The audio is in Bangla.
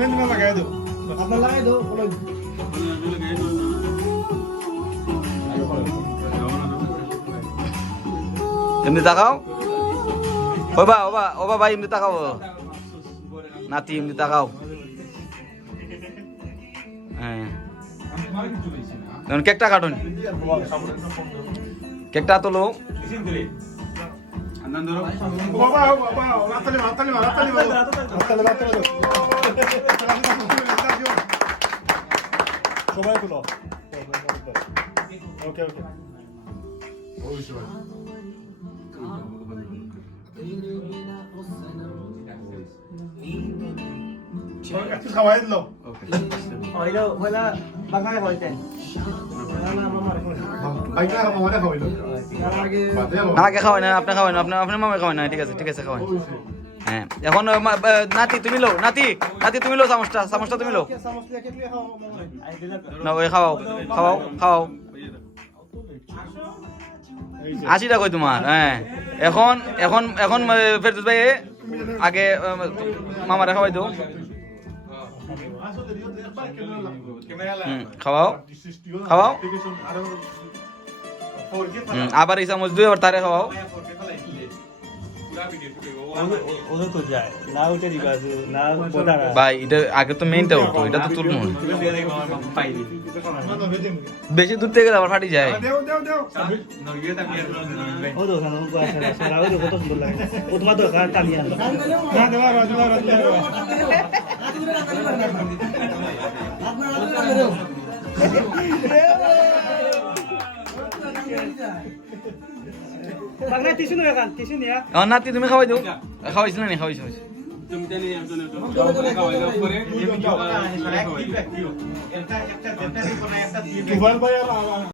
তুমি লাগাই দাও আপনার লাগাই দাও এমনি তাকাও ওবা ওবা ওবা ভাই এমনি তাকাও নাতি এমনি তাকাও হ্যাঁ কেকটা কাটুন কেকটা তোলো বাবা বাবা রাতালি রাতালি রাতালি রাতালি রাতালি সবাই তুলো ওকে ওকে ওই সবাই একটু খাওয়াই দিলো হইলো হইলা বাঙালি হইতেন বাইকটা মামাটা খাওয়াইলো আমাকে খাওয়াই না আপনি খাওয়াই না আপনার মামা খাওয়াই না ঠিক আছে খাওয়াই হ্যাঁ এখন নাতি তুমি লো নাতি তুমি লো চামচটা তুমি লো না ওই খাওয়াও আশিটা কই তোমার হ্যাঁ এখন ফেরদৌস ভাই আগে মামারা খাওয়াই দো খাওয়াও আবার এই চামচ দুই আবার তারে খাওয়াও ওদের তো যায় না উঠে দিবা না বোতারা ভাই এটা আগে তো মেইনটা উঠতো এটা তো তুলমু বেশি দূর থেকে আবার ফাটি যায় দেও দেও দেও ও তো খানো কো আছে সারা ওই কত সুন্দর লাগে ও তোমার তো কার টানিয়া না দেওয়া রাজুলা বাগনা টিস্যু নিয়া কান টিস্যু নিয়া নাতি তুমি খাওয়াই দাও খাওয়াইছ না নি খাওয়াইছ তুমি জানি একজন খাওয়াইলো পরে মোবাইল ভাই